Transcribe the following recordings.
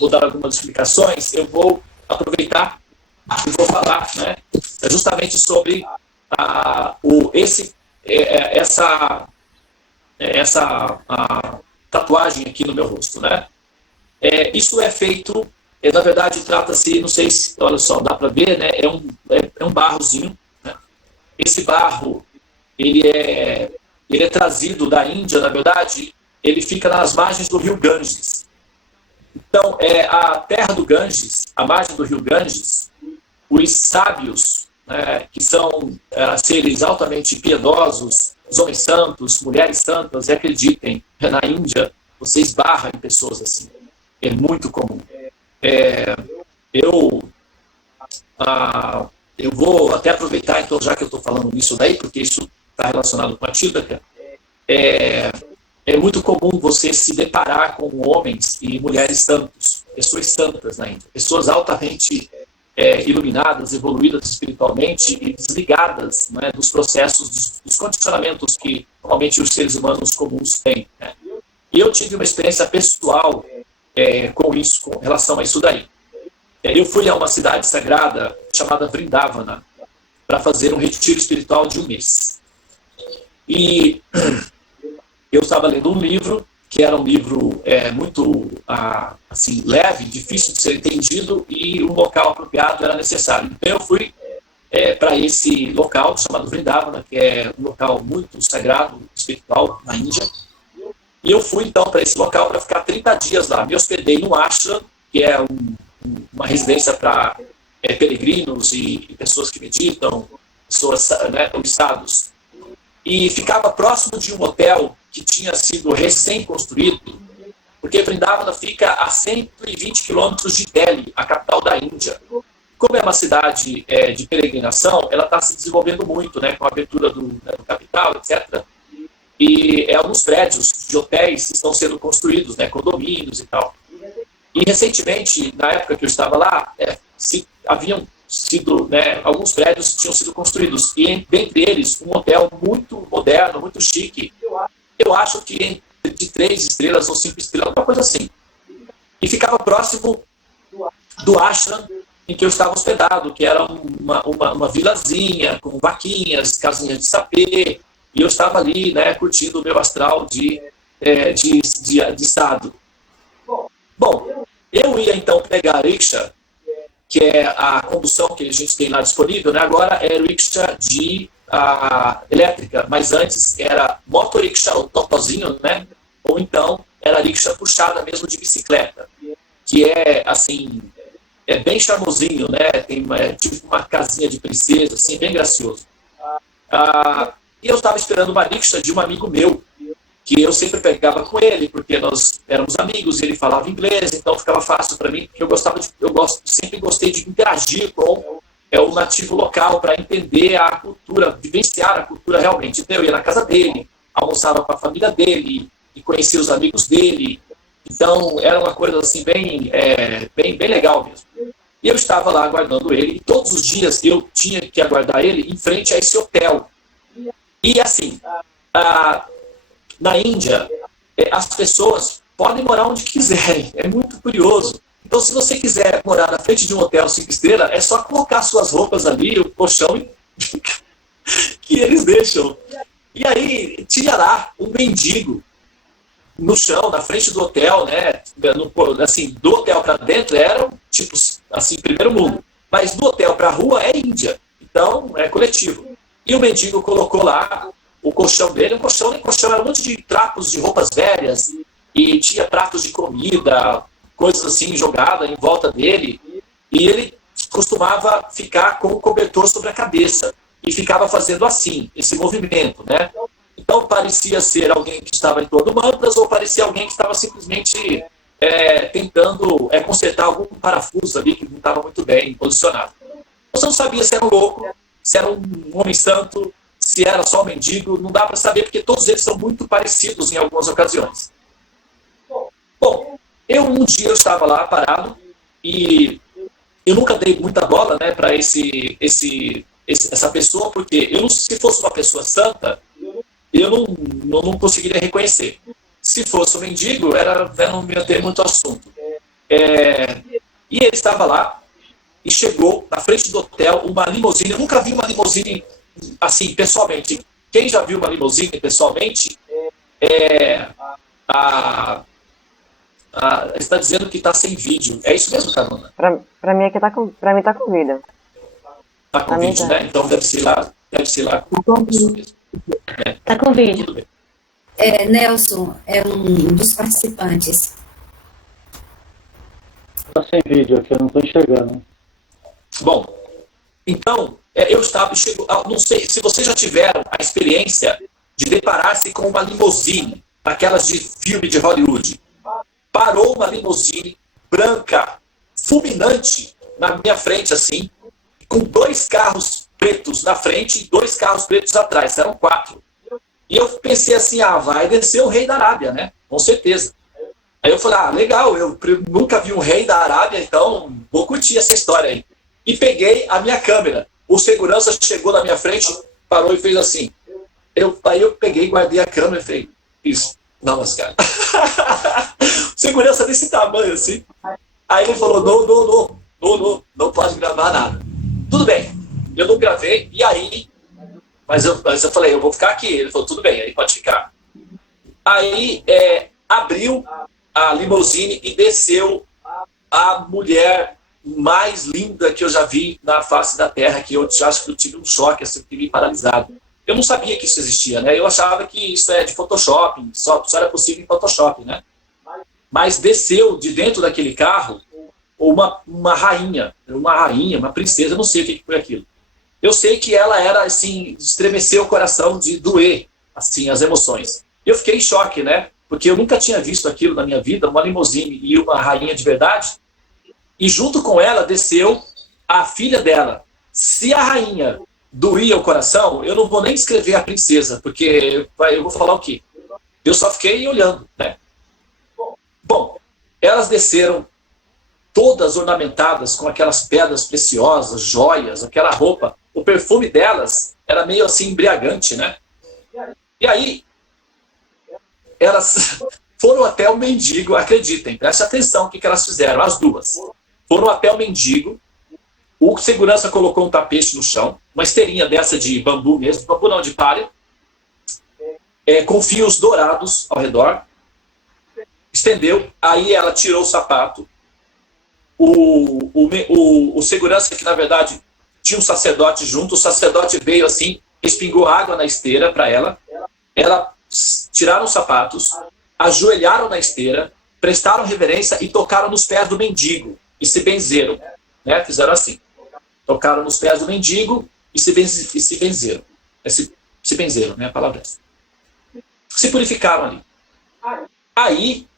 vou dar algumas explicações, eu vou aproveitar e vou falar, né, justamente sobre essa tatuagem aqui no meu rosto, né? Isso é feito, na verdade, trata-se, não sei se, olha só, dá para ver, né? É um barrozinho, né? Esse barro, ele é trazido da Índia, na verdade, ele fica nas margens do rio Ganges. Então, a terra do Ganges, a margem do rio Ganges, os sábios, né, que são seres altamente piedosos, os homens santos, mulheres santas, e acreditem, na Índia, você esbarra em pessoas assim. É muito comum. Eu vou até aproveitar, então, já que eu estou falando nisso daí, porque isso está relacionado com a Tídaca. É muito comum você se deparar com homens e mulheres santos, pessoas santas na Índia, pessoas altamente iluminadas, evoluídas espiritualmente e desligadas, né, dos processos, dos condicionamentos que normalmente os seres humanos comuns têm, né? E eu tive uma experiência pessoal com isso, com relação a isso daí. Eu fui a uma cidade sagrada chamada Vrindavana para fazer um retiro espiritual de um mês. E eu estava lendo um livro, que era um livro muito assim, leve, difícil de ser entendido, e um local apropriado era necessário. Então eu fui para esse local chamado Vrindavana, que é um local muito sagrado, espiritual, na Índia. E eu fui então para esse local para ficar 30 dias lá. Me hospedei no ashram, que é uma residência para peregrinos e pessoas que meditam, pessoas, né, oriçados. E ficava próximo de um hotel que tinha sido recém-construído, porque Vrindavana fica a 120 quilômetros de Delhi, a capital da Índia. Como é uma cidade de peregrinação, ela está se desenvolvendo muito, né, com a abertura do capital, etc. E alguns prédios de hotéis estão sendo construídos, né, condomínios e tal. E recentemente, na época que eu estava lá, haviam sido, né, alguns prédios tinham sido construídos, e dentre eles um hotel muito moderno, muito chique, eu acho que de 3 estrelas ou 5 estrelas, alguma coisa assim. E ficava próximo do ashram em que eu estava hospedado, que era uma vilazinha com vaquinhas, casinhas de sapê, e eu estava ali, né, curtindo o meu astral de estado. Bom, eu ia então pegar a rickshaw, que é a condução que a gente tem lá disponível, né? Agora é rickshaw elétrica, mas antes era motorickshaw, o totozinho, né? Ou então era rickshaw puxada mesmo de bicicleta, que é assim, bem charmosinho, né? Tem tipo uma casinha de princesa, assim, bem gracioso. E eu estava esperando uma rickshaw de um amigo meu, que eu sempre pegava com ele, porque nós éramos amigos, ele falava inglês, então ficava fácil para mim, porque sempre gostei de interagir com o nativo local para entender a cultura, vivenciar a cultura realmente. Então eu ia na casa dele, almoçava com a família dele, e conhecia os amigos dele. Então era uma coisa assim bem legal mesmo. E eu estava lá aguardando ele, e todos os dias eu tinha que aguardar ele em frente a esse hotel. E assim, na Índia, as pessoas podem morar onde quiserem. É muito curioso. Então, se você quiser morar na frente de um hotel 5 estrelas, é só colocar suas roupas ali, o colchão, que eles deixam. E aí, tinha lá um mendigo no chão, na frente do hotel, né? Assim, do hotel para dentro era, tipo, assim, primeiro mundo. Mas do hotel para a rua é Índia. Então, é coletivo. E o mendigo colocou lá o colchão dele, um colchão era um monte de trapos de roupas velhas, e tinha pratos de comida, coisas assim jogadas em volta dele, e ele costumava ficar com o cobertor sobre a cabeça, e ficava fazendo assim, esse movimento, né? Então parecia ser alguém que estava em todo mantras, ou parecia alguém que estava simplesmente tentando consertar algum parafuso ali que não estava muito bem posicionado. Você não sabia se era um louco, se era um homem santo, se era só um mendigo, não dá para saber, porque todos eles são muito parecidos em algumas ocasiões. Bom, um dia eu estava lá parado, e eu nunca dei muita bola, né, para essa pessoa, porque se fosse uma pessoa santa, eu não conseguiria reconhecer. Se fosse um mendigo, não ia ter muito assunto. E ele estava lá e chegou na frente do hotel uma limusine. Eu nunca vi uma limusine assim, pessoalmente. Quem já viu uma limusine pessoalmente, está dizendo que está sem vídeo. É isso mesmo, Carona? Pra mim aqui pra mim tá com vida. Está com vídeo, tá. né? Então deve ser lá com a pessoa mesmo. Tá com vídeo. Tudo bem. Nelson é um dos participantes. Tá sem vídeo aqui, eu não tô enxergando. Bom, então, eu estava, não sei se vocês já tiveram a experiência de deparar-se com uma limusine, aquelas de filme de Hollywood. Parou uma limusine branca, fulminante, na minha frente, assim, com 2 carros pretos na frente e 2 carros pretos atrás, eram 4. E eu pensei assim, vai descer o rei da Arábia, né? Com certeza. Aí eu falei, legal, eu nunca vi um rei da Arábia, então vou curtir essa história aí. E peguei a minha câmera. O segurança chegou na minha frente, parou e fez assim. Aí eu peguei, guardei a câmera e falei, isso, não, mas cara. Segurança desse tamanho, assim. Aí ele falou, não pode gravar nada. Tudo bem, eu não gravei, e aí, mas eu falei, eu vou ficar aqui. Ele falou, tudo bem, aí pode ficar. Aí abriu a limusine e desceu a mulher mais linda que eu já vi na face da Terra, que eu acho que eu tive um choque, assim, fiquei paralisado. Eu não sabia que isso existia, né? Eu achava que isso é de Photoshop, só era possível em Photoshop, né? Mas desceu de dentro daquele carro uma rainha, uma princesa, eu não sei o que foi aquilo. Eu sei que ela era, assim, estremeceu o coração de doer, assim, as emoções. Eu fiquei em choque, né? Porque eu nunca tinha visto aquilo na minha vida, uma limusine e uma rainha de verdade. E junto com ela desceu a filha dela. Se a rainha doía o coração, eu não vou nem escrever a princesa, porque eu vou falar o quê? Eu só fiquei olhando, né? Bom, elas desceram todas ornamentadas com aquelas pedras preciosas, joias, aquela roupa. O perfume delas era meio assim embriagante, né? E aí, elas foram até o mendigo, acreditem, preste atenção o que elas fizeram, as duas. Foram até o mendigo, o segurança colocou um tapete no chão, uma esteirinha dessa de bambu mesmo, bambu não, de palha, com fios dourados ao redor, estendeu, aí ela tirou o sapato, o segurança, que na verdade tinha um sacerdote junto, o sacerdote veio assim, espingou água na esteira para ela tiraram os sapatos, ajoelharam na esteira, prestaram reverência e tocaram nos pés do mendigo e se benzeram, né? Fizeram assim, tocaram nos pés do mendigo e se benzeram, se benzeram, né? A palavra é essa. Se purificaram ali.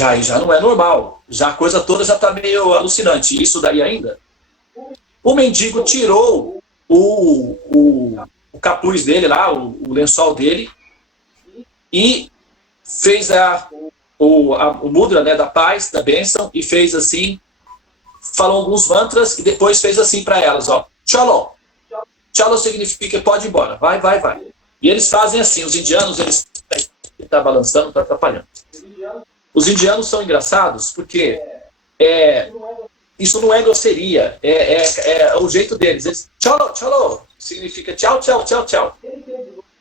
Aí já não é normal, já a coisa toda já está meio alucinante. Isso daí ainda, o mendigo tirou o capuz dele lá, o lençol dele, e fez o mudra, né, da paz, da bênção, e fez assim, falou alguns mantras, e depois fez assim para elas, ó, Shalom. Shalom significa pode ir embora, vai. E eles fazem assim, os indianos, ele está balançando, está atrapalhando. Os indianos são engraçados porque isso não é grosseria, é o jeito deles. Eles, tchau, significa tchau.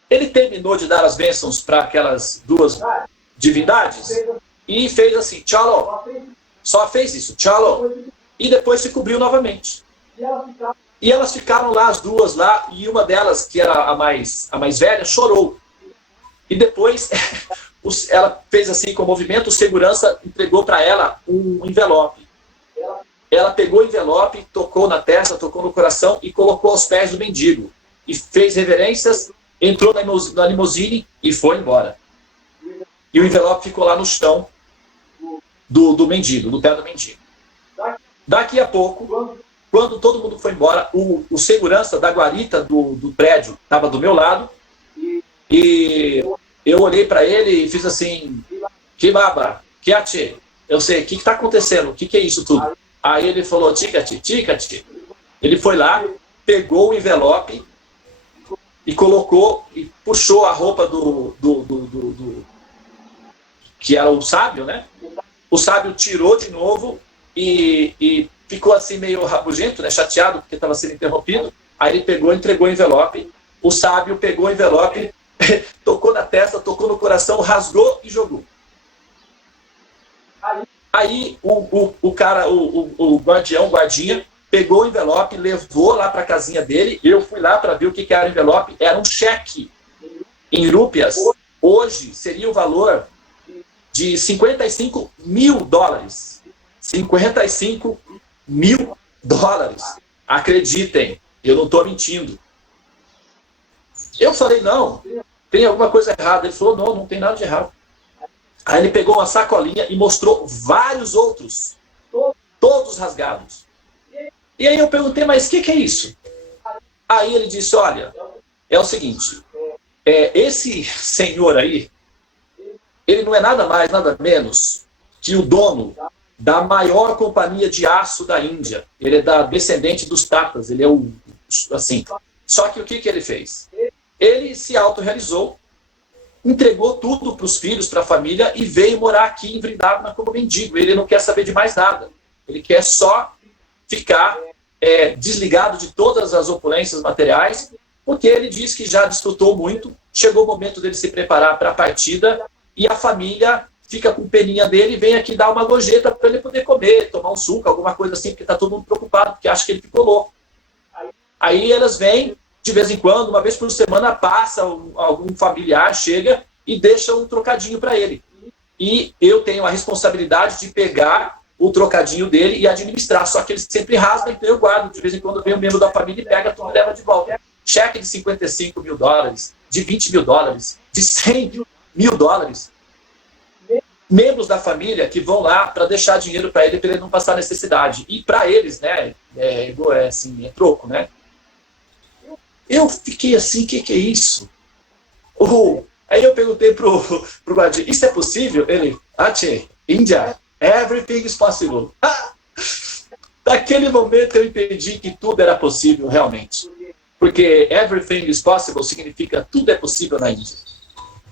Ele terminou de dar as bênçãos para aquelas duas divindades e fez assim, tchau. Só fez isso, tchau. E depois se cobriu novamente. E elas ficaram lá, as duas lá, e uma delas, que era a mais velha, chorou. E depois ela fez assim com o movimento, o segurança entregou para ela um envelope. Ela pegou o envelope, tocou na testa, tocou no coração e colocou aos pés do mendigo. E fez reverências, entrou na limusine e foi embora. E o envelope ficou lá no chão do mendigo, no pé do mendigo. Daqui a pouco, quando todo mundo foi embora, o segurança da guarita do prédio estava do meu lado e eu olhei para ele e fiz assim, que baba, que ate, eu sei, o que está acontecendo, o que é isso tudo? Aí ele falou, tica-te. Ele foi lá, pegou o envelope e colocou, e puxou a roupa que era o sábio, né? O sábio tirou de novo e ficou assim meio rabugento, né, chateado porque estava sendo interrompido. Aí ele pegou, entregou o envelope. O sábio pegou o envelope, tocou na testa, tocou no coração, rasgou e jogou. Aí o cara, o guardinha, pegou o envelope, levou lá para a casinha dele. Eu fui lá para ver o que era o envelope. Era um cheque em rúpias. Hoje seria o valor de $55 mil. $55 mil. Acreditem, eu não estou mentindo. Eu falei, não, tem alguma coisa errada. Ele falou, não tem nada de errado. Aí ele pegou uma sacolinha e mostrou vários outros, todos rasgados. E aí eu perguntei, mas o que é isso? Aí ele disse, olha, é o seguinte, esse senhor aí, ele não é nada mais, nada menos que o dono da maior companhia de aço da Índia. Ele é descendente dos Tatas, ele é assim. Só que o que ele fez? Ele se autorrealizou, entregou tudo para os filhos, para a família e veio morar aqui em Vrindavana como mendigo. Ele não quer saber de mais nada. Ele quer só ficar desligado de todas as opulências materiais, porque ele diz que já desfrutou muito, chegou o momento dele se preparar para a partida e a família fica com peninha dele e vem aqui dar uma gorjeta para ele poder comer, tomar um suco, alguma coisa assim, porque está todo mundo preocupado, porque acha que ele ficou louco. Aí elas vêm, de vez em quando, uma vez por semana, passa algum familiar, chega e deixa um trocadinho para ele. E eu tenho a responsabilidade de pegar o trocadinho dele e administrar, só que ele sempre rasga, então eu guardo. De vez em quando vem um membro da família e pega tudo e leva de volta. Cheque de $55 mil, de $20 mil, de $100 mil. Membros da família que vão lá para deixar dinheiro para ele não passar necessidade. E para eles, né, é troco, né? Eu fiquei assim, o que é isso? Aí eu perguntei pro guardião, isso é possível? Ele, Índia, everything is possible. Naquele momento eu entendi que tudo era possível realmente. Porque everything is possible significa tudo é possível na Índia.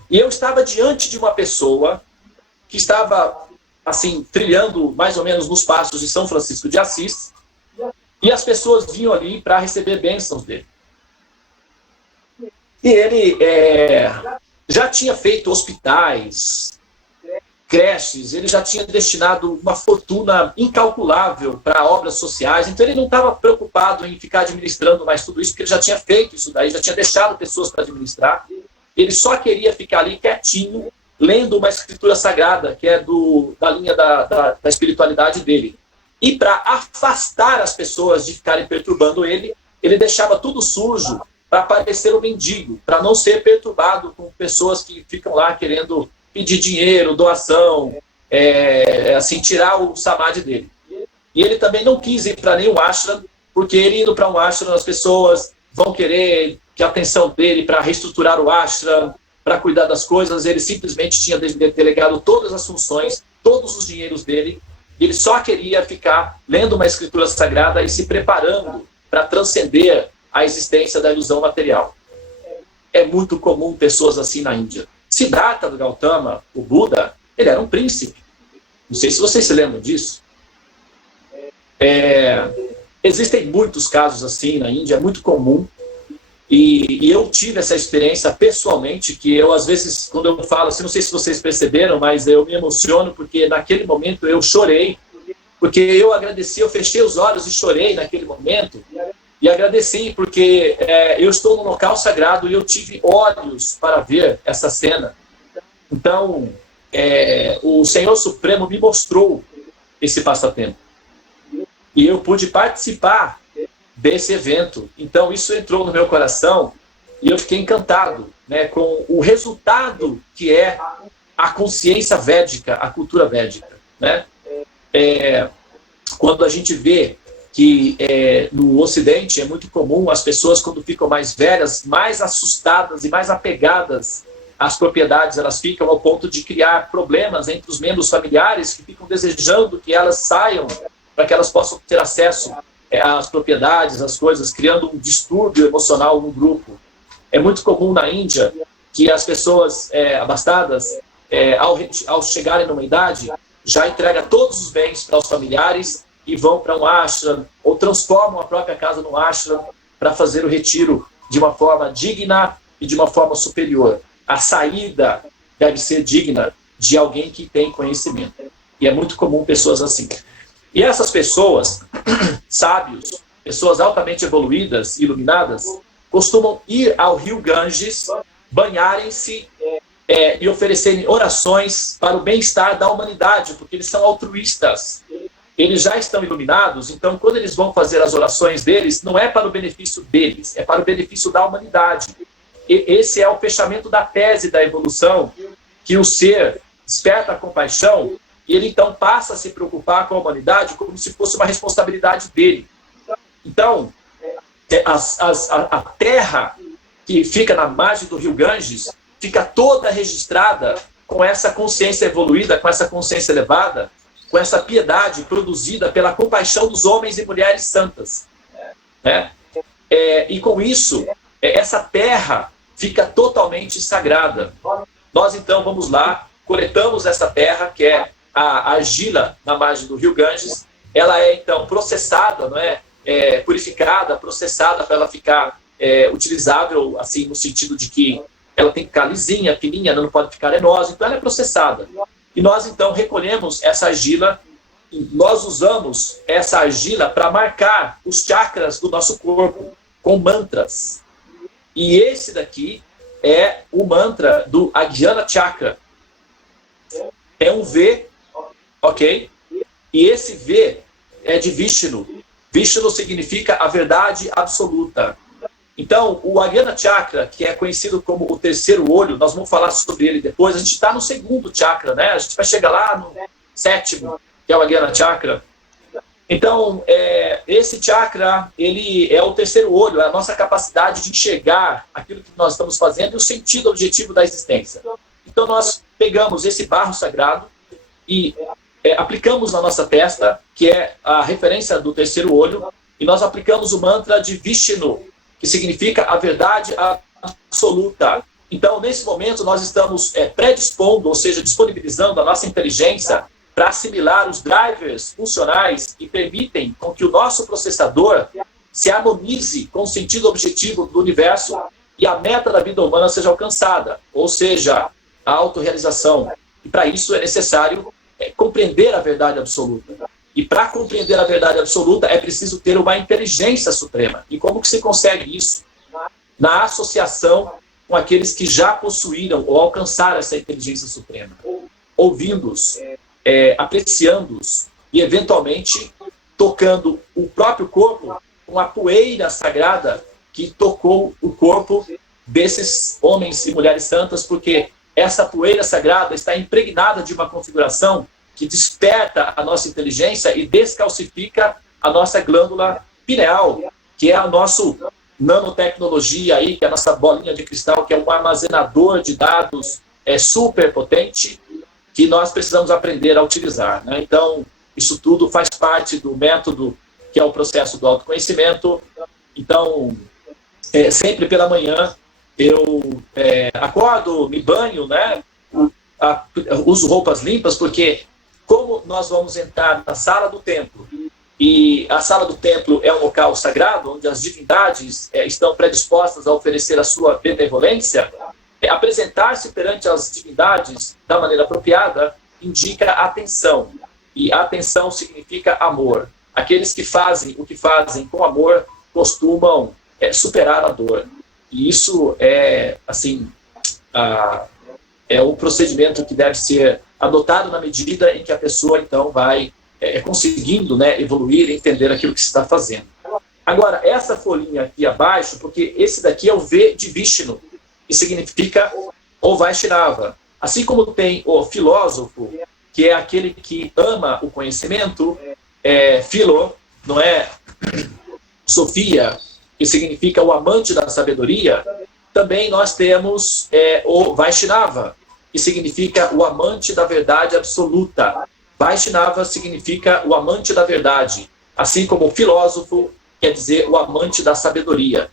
E eu estava diante de uma pessoa que estava, assim, trilhando mais ou menos nos passos de São Francisco de Assis, e as pessoas vinham ali para receber bênçãos dele. E ele já tinha feito hospitais, creches, ele já tinha destinado uma fortuna incalculável para obras sociais, então ele não estava preocupado em ficar administrando mais tudo isso, porque ele já tinha feito isso daí, já tinha deixado pessoas para administrar. Ele só queria ficar ali quietinho, lendo uma escritura sagrada, que é da linha da espiritualidade dele. E para afastar as pessoas de ficarem perturbando ele deixava tudo sujo para parecer um mendigo, para não ser perturbado com pessoas que ficam lá querendo pedir dinheiro, doação, assim, tirar o samadhi dele. E ele também não quis ir para nenhum ashram, porque ele indo para um ashram, as pessoas vão querer que a atenção dele para reestruturar o ashram, para cuidar das coisas. Ele simplesmente tinha delegado todas as funções, todos os dinheiros dele, e ele só queria ficar lendo uma escritura sagrada e se preparando para transcender a existência da ilusão material. É muito comum pessoas assim na Índia. Siddhartha Gautama, o Buda, ele era um príncipe. Não sei se vocês se lembram disso. Existem muitos casos assim na Índia, é muito comum. E eu tive essa experiência pessoalmente, que eu, às vezes, quando eu falo assim, não sei se vocês perceberam, mas eu me emociono, porque naquele momento eu chorei, porque eu agradeci, eu fechei os olhos e chorei naquele momento, e agradeci, porque eu estou num local sagrado e eu tive olhos para ver essa cena. Então, o Senhor Supremo me mostrou esse passatempo. E eu pude participar desse evento. Então isso entrou no meu coração e eu fiquei encantado, né, com o resultado que é a consciência védica, a cultura védica, né? Quando a gente vê que no Ocidente é muito comum as pessoas, quando ficam mais velhas, mais assustadas e mais apegadas às propriedades, elas ficam ao ponto de criar problemas entre os membros familiares que ficam desejando que elas saiam para que elas possam ter acesso às propriedades, às coisas, criando um distúrbio emocional no grupo. É muito comum na Índia que as pessoas abastadas, ao chegarem numa idade, já entrega todos os bens para os familiares e vão para um ashram, ou transformam a própria casa num ashram para fazer o retiro de uma forma digna e de uma forma superior. A saída deve ser digna de alguém que tem conhecimento. E é muito comum pessoas assim. E essas pessoas, sábios, pessoas altamente evoluídas, iluminadas, costumam ir ao rio Ganges, banharem-se e oferecerem orações para o bem-estar da humanidade, porque eles são altruístas. Eles já estão iluminados, então quando eles vão fazer as orações deles, não é para o benefício deles, é para o benefício da humanidade. E esse é o fechamento da tese da evolução, que o ser desperta a compaixão e ele então passa a se preocupar com a humanidade como se fosse uma responsabilidade dele. Então, a terra que fica na margem do rio Ganges fica toda registrada com essa consciência evoluída, com essa consciência elevada, com essa piedade produzida pela compaixão dos homens e mulheres santas. Né? E com isso, essa terra fica totalmente sagrada. Nós então vamos lá, coletamos essa terra, que é a argila na margem do rio Ganges. Ela é então processada, não é? Purificada, processada para ela ficar utilizável, assim, no sentido de que ela tem que ficar lisinha, fininha, não pode ficar arenosa, então ela é processada. E nós então recolhemos essa argila, e nós usamos essa argila para marcar os chakras do nosso corpo com mantras. E esse daqui é o mantra do Ajnana Chakra. É um V, ok? E esse V é de Vishnu. Vishnu significa a verdade absoluta. Então, o Ajnana Chakra, que é conhecido como o terceiro olho, nós vamos falar sobre ele depois. A gente está no segundo chakra, né? A gente vai chegar lá no sétimo, que é o Ajnana Chakra. Então, esse chakra, ele é o terceiro olho, é a nossa capacidade de enxergar aquilo que nós estamos fazendo e o sentido objetivo da existência. Então, nós pegamos esse barro sagrado e aplicamos na nossa testa, que é a referência do terceiro olho, e nós aplicamos o mantra de Vishnu, que significa a verdade absoluta. Então, nesse momento, nós estamos predispondo, ou seja, disponibilizando a nossa inteligência para assimilar os drivers funcionais que permitem com que o nosso processador se harmonize com o sentido objetivo do universo e a meta da vida humana seja alcançada, ou seja, a autorrealização. E para isso é necessário compreender a verdade absoluta. E para compreender a verdade absoluta é preciso ter uma inteligência suprema. E como que se consegue isso? Na associação com aqueles que já possuíram ou alcançaram essa inteligência suprema. Ouvindo-os, apreciando-os e, eventualmente, tocando o próprio corpo com a poeira sagrada que tocou o corpo desses homens e mulheres santas, porque essa poeira sagrada está impregnada de uma configuração que desperta a nossa inteligência e descalcifica a nossa glândula pineal, que é a nossa nanotecnologia, aí, que é a nossa bolinha de cristal, que é um armazenador de dados super potente, que nós precisamos aprender a utilizar. Né? Então, isso tudo faz parte do método que é o processo do autoconhecimento. Então, sempre pela manhã, eu acordo, me banho, né? Uso roupas limpas, porque como nós vamos entrar na sala do templo, e a sala do templo é um local sagrado, onde as divindades estão predispostas a oferecer a sua benevolência, apresentar-se perante as divindades da maneira apropriada indica atenção. E atenção significa amor. Aqueles que fazem o que fazem com amor costumam superar a dor. E isso é, assim, o procedimento que deve ser adotado na medida em que a pessoa, então, vai conseguindo, né, evoluir e entender aquilo que se está fazendo. Agora, essa folhinha aqui abaixo, porque esse daqui é o V de Vishnu, que significa o Vaishnava. Assim como tem o filósofo, que é aquele que ama o conhecimento, Philo, não é? Sofia, que significa o amante da sabedoria, também nós temos o Vaishnava, que significa o amante da verdade absoluta. Vaishnava significa o amante da verdade, assim como o filósofo quer dizer o amante da sabedoria.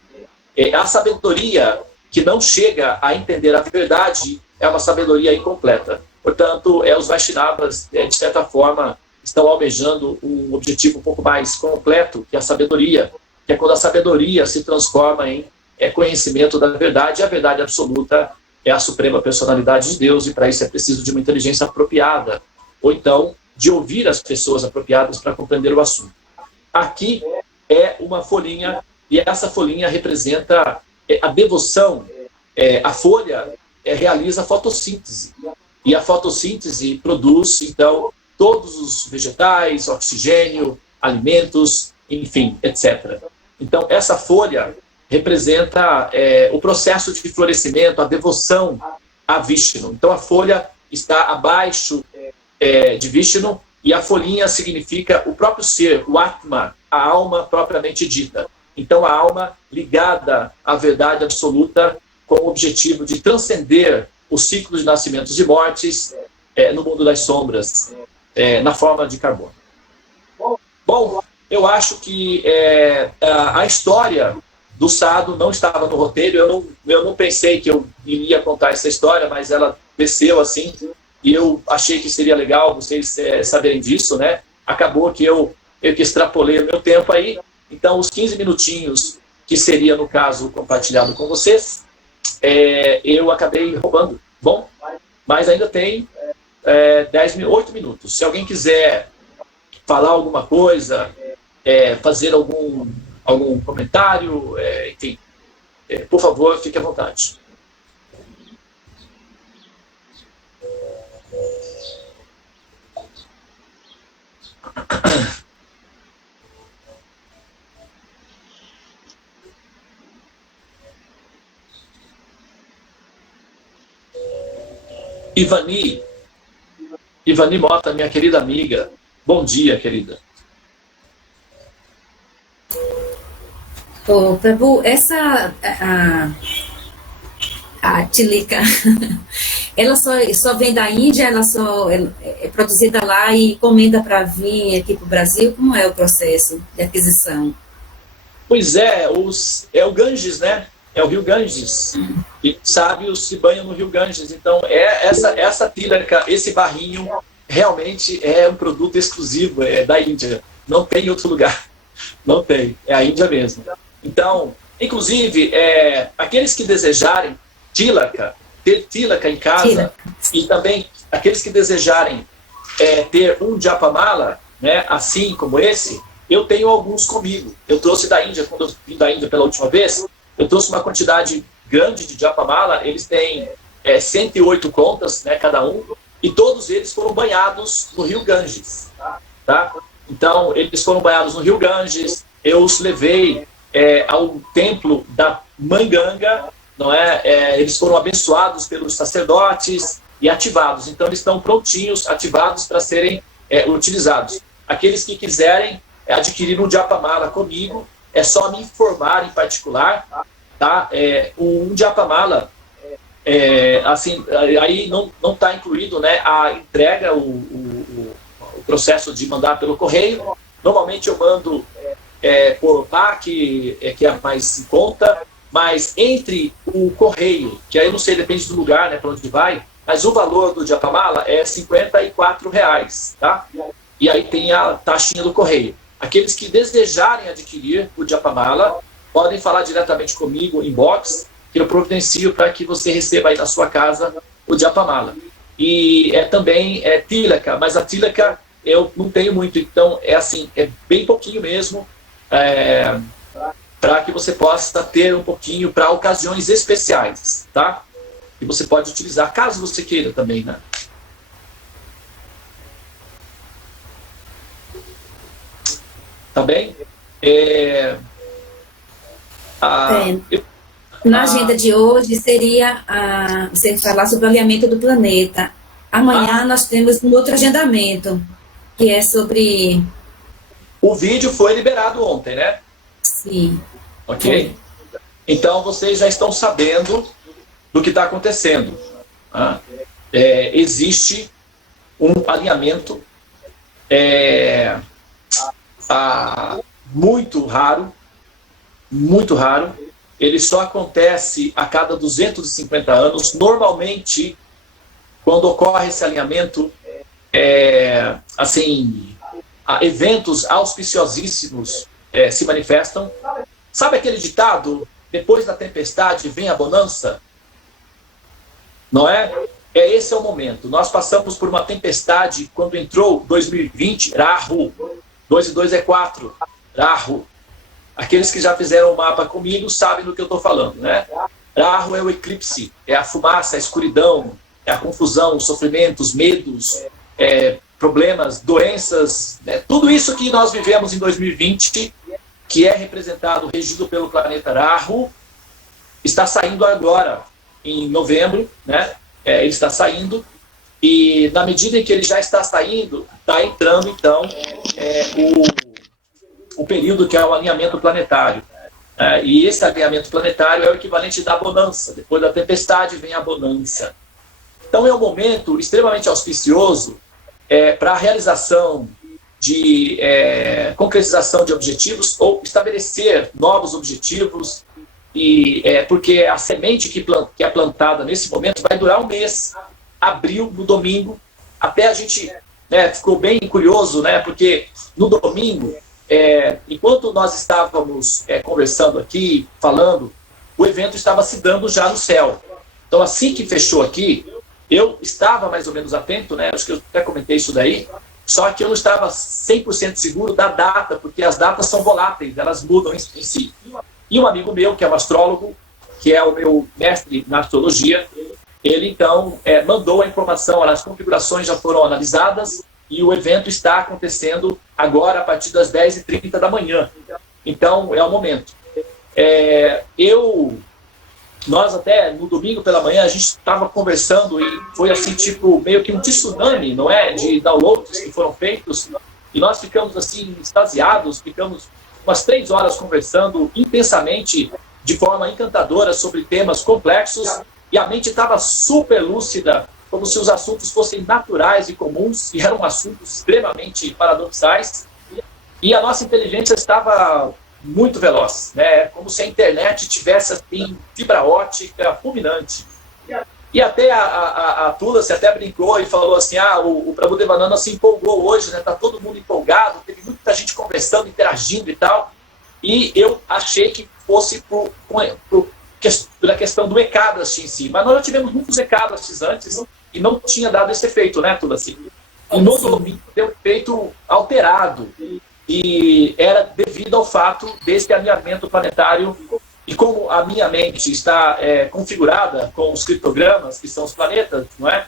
A sabedoria que não chega a entender a verdade, é uma sabedoria incompleta. Portanto, os Vaishnavas, de certa forma, estão almejando um objetivo um pouco mais completo, que é a sabedoria, que é quando a sabedoria se transforma em conhecimento da verdade, e a verdade absoluta é a suprema personalidade de Deus, e para isso é preciso de uma inteligência apropriada, ou então de ouvir as pessoas apropriadas para compreender o assunto. Aqui é uma folhinha, e essa folhinha representa a devoção. A folha realiza a fotossíntese, e a fotossíntese produz, então, todos os vegetais, oxigênio, alimentos, enfim, etc. Então, essa folha representa o processo de florescimento, a devoção a Vishnu. Então, a folha está abaixo de Vishnu, e a folhinha significa o próprio ser, o Atma, a alma propriamente dita. Então, a alma ligada à verdade absoluta, com o objetivo de transcender o ciclo de nascimentos e mortes no mundo das sombras, na forma de carbono. Bom, eu acho que a história do Sadhu não estava no roteiro. Eu não pensei que eu iria contar essa história, mas ela desceu assim, e eu achei que seria legal vocês saberem disso, né? Acabou que eu que extrapolei o meu tempo aí, então os 15 minutinhos, que seria, no caso, compartilhado com vocês, eu acabei roubando. Bom, mas ainda tem 8 minutos. Se alguém quiser falar alguma coisa, fazer algum comentário, enfim, por favor, fique à vontade. Ivani Mota, minha querida amiga, bom dia, querida. Prabhu, a Tilika, ela só vem da Índia, ela é produzida lá e encomenda para vir aqui para o Brasil? Como é o processo de aquisição? Pois é o Ganges, né? É o rio Ganges. E sábios se banham no rio Ganges. Então, essa Tilaka, esse barrinho, realmente é um produto exclusivo, da Índia. Não tem em outro lugar. Não tem. É a Índia mesmo. Então, inclusive, aqueles que desejarem ter Tilaka em casa, e também aqueles que desejarem ter um Japamala, né, assim como esse, eu tenho alguns comigo. Eu trouxe da Índia, quando eu vim da Índia pela última vez, eu trouxe uma quantidade grande de Japamala. Eles têm 108 contas, né, cada um, e todos eles foram banhados no rio Ganges. Tá? Então, eles foram banhados no rio Ganges. Eu os levei ao templo da Mãe Ganga, não é? Eles foram abençoados pelos sacerdotes e ativados. Então, eles estão prontinhos, ativados para serem utilizados. Aqueles que quiserem adquirir um Japamala comigo, é só me informar em particular, tá? Um Japamala, assim, aí não está incluído, né, a entrega, o processo de mandar pelo correio. Normalmente eu mando por PAC, que é mais em conta, mas entre o correio, que aí não sei, depende do lugar, né, para onde vai, mas o valor do Japamala é R$54, tá? E aí tem a taxinha do correio. Aqueles que desejarem adquirir o Japamala podem falar diretamente comigo, inbox, que eu providencio para que você receba aí na sua casa o Japamala. E também Tilaka, mas a Tilaka eu não tenho muito, então assim, bem pouquinho mesmo, para que você possa ter um pouquinho para ocasiões especiais, tá? E você pode utilizar, caso você queira também, né? Tá bem? Na agenda de hoje seria você falar sobre o alinhamento do planeta. Amanhã nós temos um outro agendamento, que é sobre... O vídeo foi liberado ontem, né? Sim. Ok? Então vocês já estão sabendo do que está acontecendo. Existe um alinhamento muito raro, muito raro. Ele só acontece a cada 250 anos. Normalmente quando ocorre esse alinhamento, assim, eventos auspiciosíssimos se manifestam. Sabe aquele ditado, depois da tempestade vem a bonança? Não é? Esse é o momento. Nós passamos por uma tempestade quando entrou 2020, Rahu. 2 e 2 é 4, Rahu. Aqueles que já fizeram o mapa comigo sabem do que eu estou falando, né? Rahu é o eclipse, é a fumaça, a escuridão, é a confusão, os sofrimentos, medos, problemas, doenças, né? Tudo isso que nós vivemos em 2020, que é representado, regido pelo planeta Rahu, está saindo agora, em novembro, né? Ele está saindo, e na medida em que ele já está saindo, está entrando, então, o período que é o alinhamento planetário. E esse alinhamento planetário é o equivalente da bonança. Depois da tempestade vem a bonança. Então é um momento extremamente auspicioso para a realização de concretização de objetivos ou estabelecer novos objetivos, porque a semente que é plantada nesse momento vai durar um mês, abril, no domingo, até a gente ficou bem curioso, né, porque no domingo, enquanto nós estávamos conversando aqui, falando, o evento estava se dando já no céu. Então assim que fechou aqui, eu estava mais ou menos atento, né, acho que eu até comentei isso daí, só que eu não estava 100% seguro da data, porque as datas são voláteis, elas mudam em si. E um amigo meu, que é um astrólogo, que é o meu mestre na astrologia, ele então mandou a informação, as configurações já foram analisadas e o evento está acontecendo agora a partir das 10h30 da manhã. Então é o momento. Nós até no domingo pela manhã a gente estava conversando e foi assim, tipo, meio que um tsunami, não é? De downloads que foram feitos e nós ficamos assim, extasiados, ficamos umas 3 horas conversando intensamente, de forma encantadora, sobre temas complexos, e a mente estava super lúcida, como se os assuntos fossem naturais e comuns, e eram assuntos extremamente paradoxais, e a nossa inteligência estava muito veloz, né? Como se a internet tivesse assim, fibra ótica fulminante. E até a Tula se até brincou e falou assim, o Prabhudevananda se empolgou hoje, né? Tá todo mundo empolgado, teve muita gente conversando, interagindo e tal, e eu achei que fosse pela questão do Ekadasi em si, mas nós já tivemos muitos Ekadasis antes e não tinha dado esse efeito, né, Tula? Assim. E no domingo deu um efeito alterado, e era devido ao fato desse alinhamento planetário. E como a minha mente está configurada com os criptogramas, que são os planetas, não é?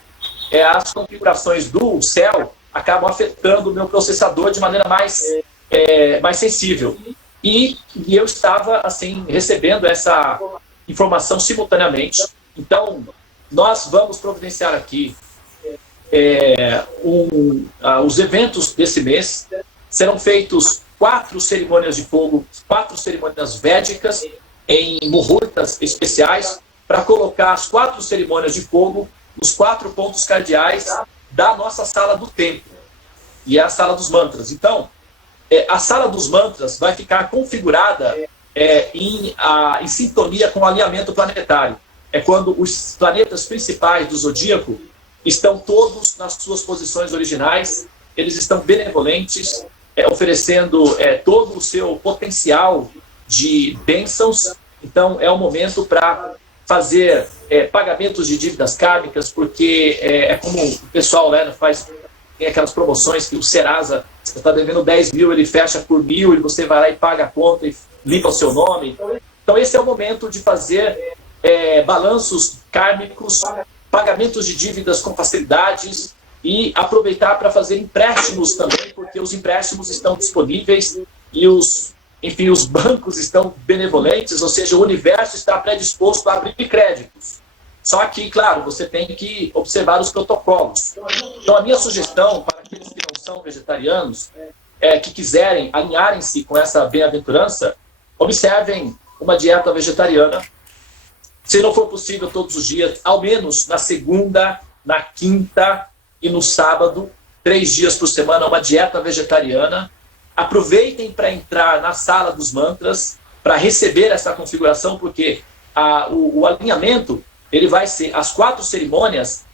As configurações do céu acabam afetando o meu processador de maneira mais sensível. E eu estava assim recebendo essa informação simultaneamente. Então, nós vamos providenciar aqui os eventos desse mês. Serão feitos 4 cerimônias de fogo, 4 cerimônias védicas, em muhurtas especiais, para colocar as 4 cerimônias de fogo nos 4 pontos cardeais da nossa sala do templo, e é a sala dos mantras. Então, a sala dos mantras vai ficar configurada em sintonia com o alinhamento planetário. É quando os planetas principais do zodíaco estão todos nas suas posições originais, eles estão benevolentes, oferecendo todo o seu potencial de bênçãos. Então é um momento para fazer pagamentos de dívidas kármicas, porque é como o pessoal tem aquelas promoções que o Serasa, você está devendo 10 mil, ele fecha por 1.000 e você vai lá e paga a conta e limpa o seu nome. Então esse é o momento de fazer balanços kármicos, pagamentos de dívidas com facilidades, e aproveitar para fazer empréstimos também, porque os empréstimos estão disponíveis e os bancos estão benevolentes, ou seja, o universo está predisposto a abrir créditos. Só que, claro, você tem que observar os protocolos. Então, a minha sugestão para aqueles que não são vegetarianos, que quiserem alinharem-se com essa bem-aventurança, observem uma dieta vegetariana. Se não for possível todos os dias, ao menos na segunda, na quinta e no sábado, 3 dias por semana, uma dieta vegetariana. Aproveitem para entrar na sala dos mantras, para receber essa configuração, porque o alinhamento ele vai ser as 4 cerimônias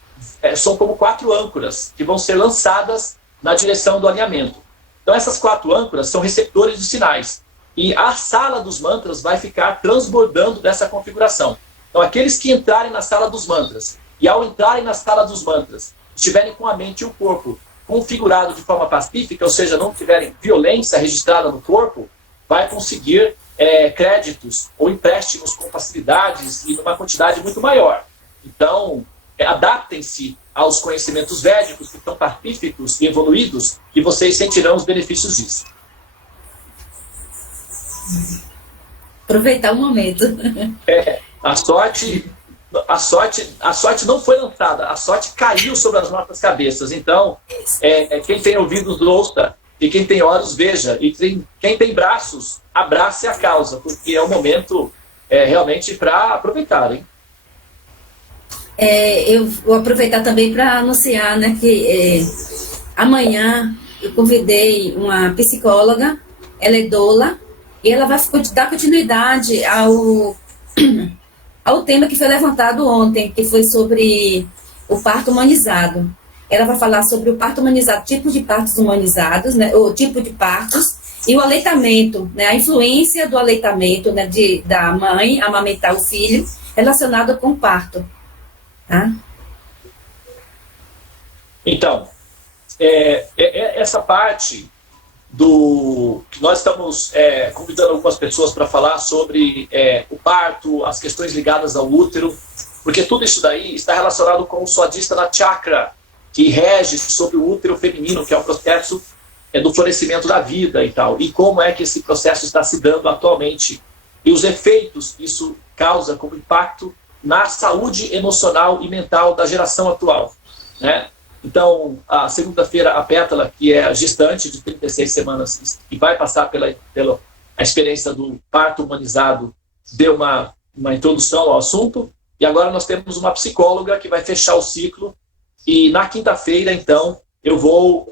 são como 4 âncoras que vão ser lançadas na direção do alinhamento. Então essas 4 âncoras são receptores de sinais. E a sala dos mantras vai ficar transbordando dessa configuração. Então aqueles que entrarem na sala dos mantras, e ao entrarem na sala dos mantras, estiverem com a mente e o corpo configurado de forma pacífica, ou seja, não tiverem violência registrada no corpo, vai conseguir créditos ou empréstimos com facilidades e numa quantidade muito maior. Então, adaptem-se aos conhecimentos védicos que estão pacíficos e evoluídos e vocês sentirão os benefícios disso. Aproveitar o momento. A sorte não foi lançada, a sorte caiu sobre as nossas cabeças. Então, quem tem ouvidos ouça, e quem tem olhos veja, e quem tem braços abrace a causa, porque é um momento realmente para aproveitar, hein? Eu vou aproveitar também para anunciar, né, que amanhã eu convidei uma psicóloga, ela é doula, e ela vai dar continuidade ao tema que foi levantado ontem, que foi sobre o parto humanizado. Ela vai falar sobre o parto humanizado, tipos de partos humanizados, né, o tipo de partos, e o aleitamento, né, a influência do aleitamento, né, da mãe amamentar o filho, relacionado com o parto. Tá? Então, essa parte que nós estamos convidando algumas pessoas para falar sobre o parto, as questões ligadas ao útero, porque tudo isso daí está relacionado com o Swadhisthana Chakra, que rege sobre o útero feminino, que é o processo do florescimento da vida e tal, e como é que esse processo está se dando atualmente, e os efeitos que isso causa como impacto na saúde emocional e mental da geração atual, né? Então, a segunda-feira, a Pétala, que é a gestante de 36 semanas e vai passar pela experiência do parto humanizado, deu uma introdução ao assunto, e agora nós temos uma psicóloga que vai fechar o ciclo, e na quinta-feira, então, eu vou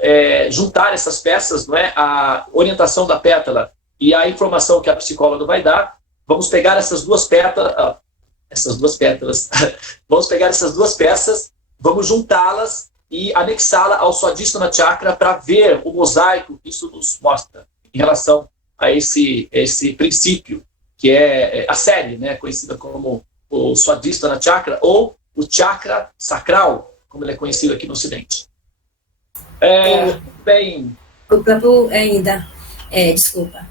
juntar essas peças, não é? A orientação da Pétala e a informação que a psicóloga vai dar. Vamos pegar essas duas pétalas, vamos pegar essas duas peças, vamos juntá-las e anexá-la ao Swadhisthana Chakra para ver o mosaico que isso nos mostra em relação a esse princípio, que é a série, né, conhecida como o Swadhisthana Chakra, ou o Chakra Sacral, como ele é conhecido aqui no Ocidente. Bem... O próprio ainda, desculpa.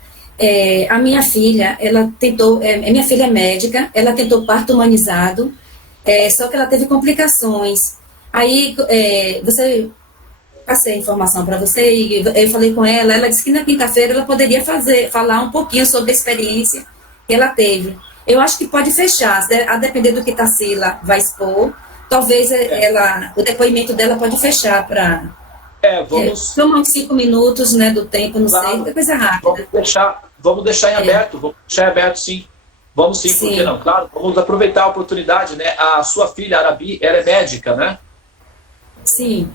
A minha filha, ela tentou, minha filha é médica, ela tentou parto humanizado, só que ela teve complicações. Aí, passei a informação para você, e eu falei com ela disse que na quinta-feira ela poderia falar um pouquinho sobre a experiência que ela teve. Eu acho que pode fechar, a depender do que Tarsila vai expor, talvez o depoimento dela pode fechar para... Toma uns 5 minutos, né, do tempo, não sei, é coisa rápida. Vamos deixar em aberto, sim. Vamos sim, por que não? Claro, vamos aproveitar a oportunidade, né? A sua filha, Arabi, ela é médica, né? Sim,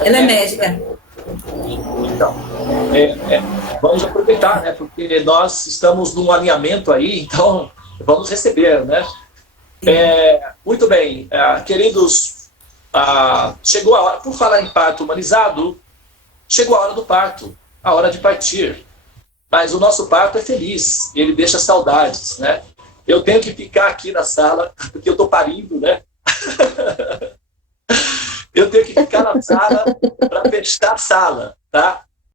ela é médica. Então, vamos aproveitar, né? Porque nós estamos num alinhamento aí, então vamos receber, né? Muito bem, queridos, chegou a hora, por falar em parto humanizado, chegou a hora do parto, a hora de partir. Mas o nosso parto é feliz, ele deixa saudades, né? Eu tenho que ficar aqui na sala, porque eu estou parindo, né? Eu tenho que ficar na sala para fechar a sala, tá?